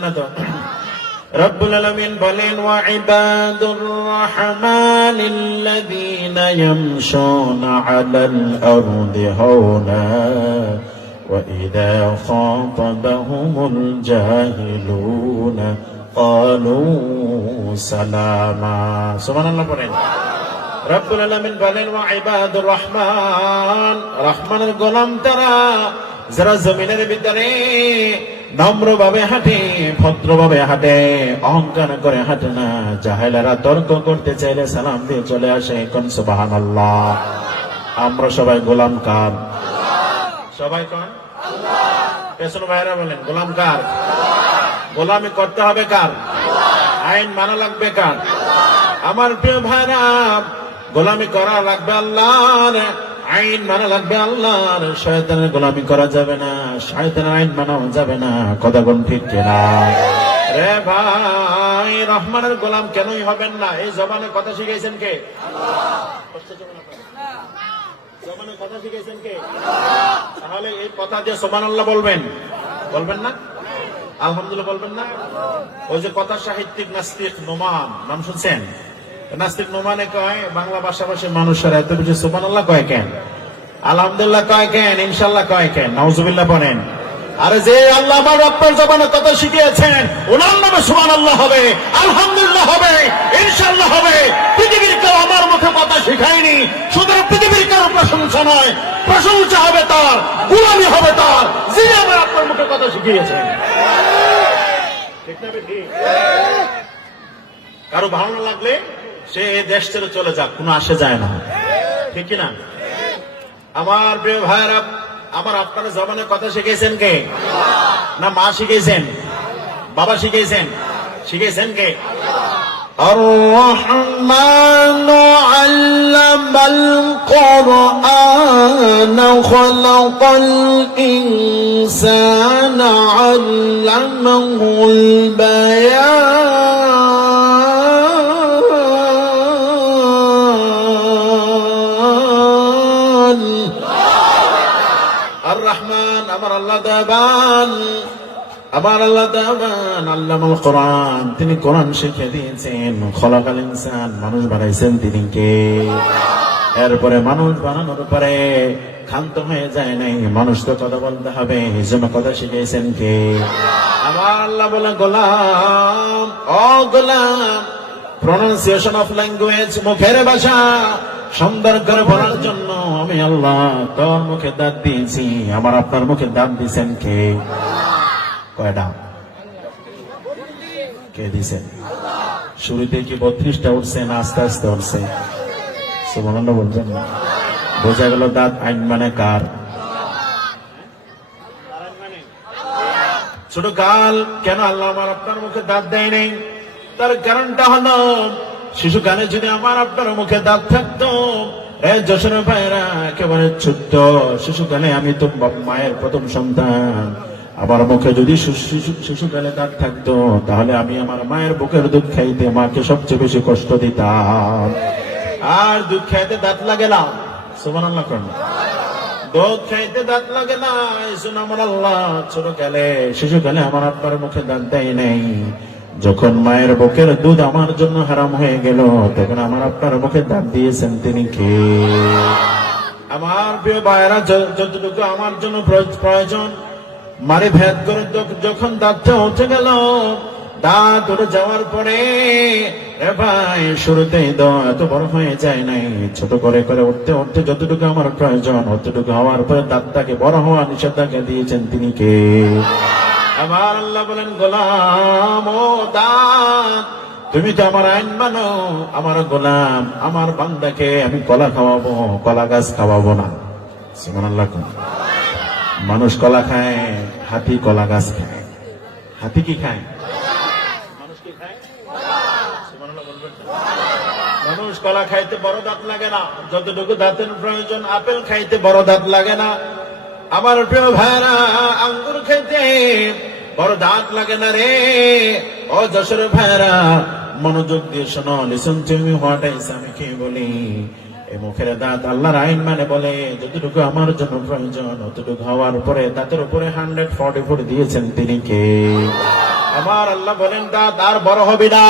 না তো রব্বুল আলামিন বলেন ওয়া ইবাদুর রহমানিল্লাযীনা ইয়ামশুনা আলাল আরদি হাওনা وإذا خاطبهم الجاهلون قالوا سلاما سبحان الله পড়েন রব্বুল আলামিন বলেন ওয়া ইবাদুর রহমান রহমানের গোলাম তারা যারা জমিনের ভিতরে নম্রভাবে হাঁটে, ভদ্রভাবে হাঁটে, অহংকার করে হাঁটে না। জাহেলারা তর্ক করতে চাইলে সালাম দিয়ে চলে আসে কোন সুবহানাল্লাহ। আমরা সবাই গোলাম কার? সবাই কন পেছন ভাইরা বলেন, গোলাম কার? গোলামি করতে হবে কার? আইন মানা লাগবে কার? আমার প্রিয় ভাইরা, গোলামি করা লাগবে আল্লাহর। আইন মানা লাগবে আল্লাহর, শয়তানের গোলামি করা যাবে না, শয়তানের আইন মানাও যাবে না কথা কোন ঠিক কিনা? রে ভাই, রহমানের গোলাম কেনই হবেন না? এই জবানে কথা শিখাইছেন কে? জবানে কথা শিখাইছেন কে? তাহলে এই কথা দিয়ে সোমান আল্লাহ বলবেন। বলবেন না? আলহামদুলিল্লাহ বলবেন না? ওই যে কথা সাহিত্যিক নাস্তিক নোমান, নাম শুনছেন? নাস্তিক নোমানে কয়, বাংলা ভাষাভাষী মানুষের এত বেশি সোমান আল্লাহ কয় কেন? আলহামদুলিল্লাহ কয় কেন? ইনশাল্লাহ কয় কেন? নওজুবিল্লাহ বলেন। আরে যে আল্লাহ আমার রব্বের জবানে কথা শিখিয়েছেন, ওনার নামে সুমান আল্লাহ হবে, আলহামদুলিল্লাহ হবে ইনশাল্লাহ হবে। পৃথিবীর কেউ আমার মুখে কথা শিখায়নি, সুতরাং পৃথিবীর কারও প্রশংসা নয়। প্রশংসা হবে তার, গুলামি হবে তার যিনি আমার আপনার মুখে কথা শিখিয়েছেন কারও ভালো লাগলে সে এ দেশ ছেড়ে চলে যাক কোনো আসে যায় না ঠিক কি না আমার প্রিয় ভাইয়েরা আমার আপনার জবানে কথা শিখেছেন কে না মা শিখেছেন বাবা শিখেছেন শিখেছেন কে الرحمن علم القرآن خلق الإنسان علمه البيان আল্লাহ দেবান আমার আল্লাহ দেবান আল্লামুল কোরআন। তিনি কোরআন শিখে দিয়েছেন। খলাকাল ইনসান, মানুষ বানাইছেন তিনি কে? এরপরে মানুষ বানানোর পরে ক্ষান্ত হয়ে যায় নাই। মানুষ তো কথা বলতে হবে, এই জন্য কথা শিখেছেন কে? আমার আল্লাহ বলে গোলাম, ও গোলাম প্রনাউন্সিয়েশন অফ ল্যাঙ্গুয়েজ মুখের ভাষা সুন্দর করে বলার জন্য আমি আল্লাহ তোর মুখে দাঁত দিয়েছি। আমার আপনার মুখে দাঁত দিয়েছেন কে? কয়টা? কে দিছেন শুরুতে কি বত্রিশটা উঠছে না আস্তে আস্তে উঠছে? সুবর্ণ বলছেন। না বোঝা গেল দাঁত আইন মানে কার? ছোট কাল কেন আল্লাহ আমার আপনার মুখে দাঁত দেয় নাই? তার কারণটা হলো শিশু কালে যদি আমার আপনার মুখে দাঁত থাকতো যশোর ভাইরা একেবারে ছোট্ট শিশুকালে আমি তো মায়ের প্রথম সন্তান। আমার মুখে যদি শিশু শিশুকালে দাঁত থাকতো, তাহলে আমি আমার মায়ের বুকের দুধ খাইতে মাকে সবচেয়ে বেশি কষ্ট দিতাম। আর দুধ খাইতে দাঁত লাগে না। সুমান আল্লাহ দুধ খাইতে দাঁত লাগে না। জন্য আমার আল্লাহ ছোট কালে শিশুকালে আমার আপনার মুখে দাঁত দেয় নাই। যখন মায়ের বুকের দুধ আমার জন্য হারাম হয়ে গেল, তখন আমার আপনার মুখে দাঁত দিয়েছেন তিনি কে? আমার প্রিয় ভাইয়েরা যতটুকু আমার জন্য প্রয়োজন, মারে ভেদ করে যখন দাঁতটা উঠে গেল, দাঁত উঠে যাওয়ার পরে ভাই শুরুতেই তো এত বড় হয়ে যায় নাই, ছোট করে করে উঠতে উঠতে যতটুকু আমার প্রয়োজন, অতটুকু হওয়ার পরে দাঁতটাকে বড় হওয়া নিষেধাজ্ঞা দিয়েছেন তিনি কে? আমার আল্লাহ বলেন, গোলাম ও দাঁত তুমি তো আমার আইন মানো, আমার গোলাম, আমার বান্দাকে আমি কলা খাওয়াবো, কলা গাছ খাওয়াবো না। সুমান আল্লাহ মানুষ কলা খায়, হাতি কলা গাছ খায়। হাতি কি খায়? মানুষ কলা খাইতে বড় দাঁত লাগে না। যতটুকু দাঁতের প্রয়োজন, আপেল খাইতে বড় দাঁত লাগে না। আমার প্রিয় ভাইরা আঙ্গুর খাইতে বড় দাঁত লাগে না রে। ও যশোর ভাইরা, মনোযোগ দিয়ে শোনো লিসন তুমি হোয়াট আমি কি বলি? এই মুখের দাঁত আল্লাহর আইন মানে বলে, যতটুকু আমার জন্য প্রয়োজন, অতটুকু হওয়ার পরে দাঁতের উপরে হান্ড্রেড ফর্টি ফোর দিয়েছেন তিনি কে? আমার আল্লাহ বলেন, দাঁত আর বড় হবে না।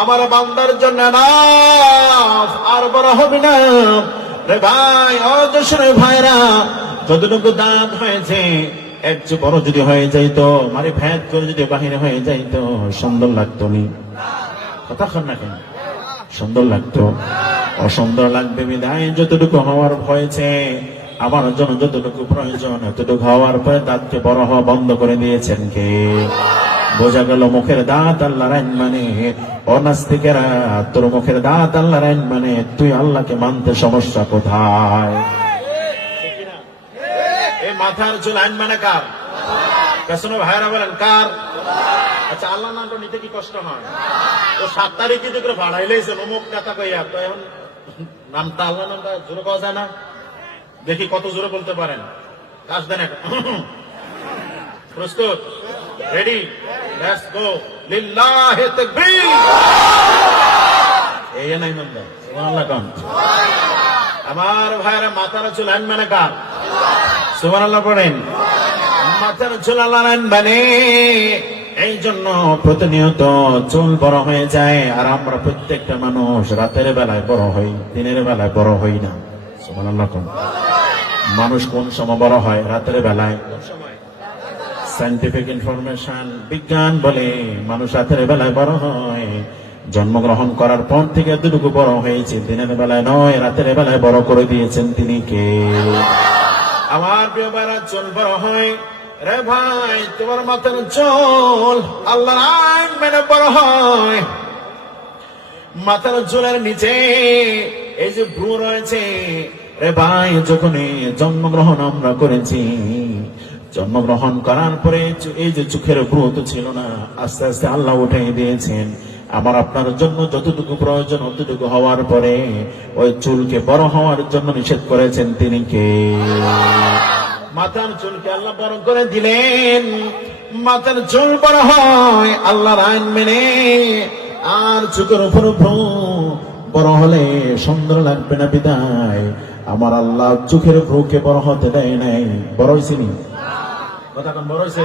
আমার বান্দার জন্য না আর বড় হবে না। রে ভাই অজস্র ভাইরা, যতটুকু দাঁত হয়েছে চেয়ে বড় যদি হয়ে যাইতো মানে ভ্যাদ করে যদি বাহিরে হয়ে যাইতো, সুন্দর লাগতো নি। কথা কন না কেন? সুন্দর লাগতো। অসুন্দর লাগবে বিদায়, যতটুকু হওয়ার হয়েছে আমার জন্য যতটুকু প্রয়োজন, এতটুকু হওয়ার পরে দাঁতকে বড় হওয়া বন্ধ করে দিয়েছেন কে? বোঝা গেল মুখের দাঁত আল্লাহর আইন মানে অনাস্তিকেরা তোর মুখের দাঁত আল্লাহর আইন মানে তুই আল্লাহকে মানতে সমস্যা কোথায়? মাথার চুল আইন মানে কার? পেছনে ভাইরা বলেন কার? আচ্ছা আল্লাহ নামটা নিতে কি কষ্ট হয়? ও সাত তারিখে যে করে ভাড়াইলেছে অমুক নেতা কইয়া তো এখন নামটা আল্লাহ নামটা জোরে পাওয়া যায় না। দেখি কত জোরে বলতে পারেন। কাজ দেন প্রস্তুত? রেডি লেটস গো লিল্লাহি তাকবীর। এই নাই নন্দা সুবহানাল্লাহ কাম আমার ভাইরা মাথার চুল আইন মানে কার? পড়েন। মাথার চুল আল্লাহ আইন মানে এই জন্য প্রতিনিয়ত চুল বড় হয়ে যায়, আর আমরা প্রত্যেকটা মানুষ রাতের বেলায় বড় হই, দিনের বেলায় বড় হই না। কোন মানুষ কোন সময় বড় হয়? রাতের বেলায়। সাইন্টিফিক ইনফরমেশন বিজ্ঞান বলে মানুষ রাতের বেলায় বড় হয়। জন্মগ্রহণ করার পর থেকে এতটুকু বড় হয়েছে, দিনের বেলায় নয়, রাতের বেলায় বড় করে দিয়েছেন তিনি কে? আমার প্রিয় ভাইরা, চুল বড় হয়। রে ভাই, তোমার মাথার চল আল্লাহ মেনে বড় হয়। মাথার চুলের নিচে এই যে ভ্রু রয়েছে, রে ভাই যখন জন্মগ্রহণ আমরা করেছি, জন্মগ্রহণ করার পরে এই যে চোখের ভ্রু তো ছিল না, আস্তে আস্তে আল্লাহ উঠাই দিয়েছেন। আমার আপনার জন্য যতটুকু প্রয়োজন, অতটুকু হওয়ার পরে ওই চুলকে বড় হওয়ার জন্য নিষেধ করেছেন তিনি কে? মাথার চুলকে আল্লাহ বড় করে দিলেন। মাথার চুল বড় হয়, আল্লাহর আইন মেনে। আর চোখের উপর বড় হলে সুন্দর লাগবে না বিদায়। আমার আল্লাহ চোখের ভ্রুকে বড় হতে দেয় নাই। বড় হয়েছে কথা বড় হয়েছে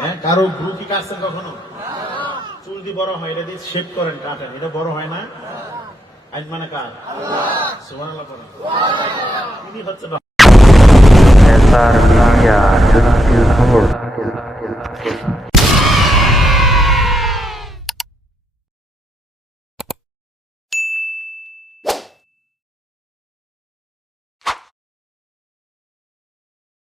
হ্যাঁ কারও ভ্রু কি কাটছেন কখনো? চুল দিয়ে বড় হয়, এটা দিয়ে শেপ করেন কাটেন এটা বড় হয় না আইন মানে কার পড়েন। তিনি হচ্ছে.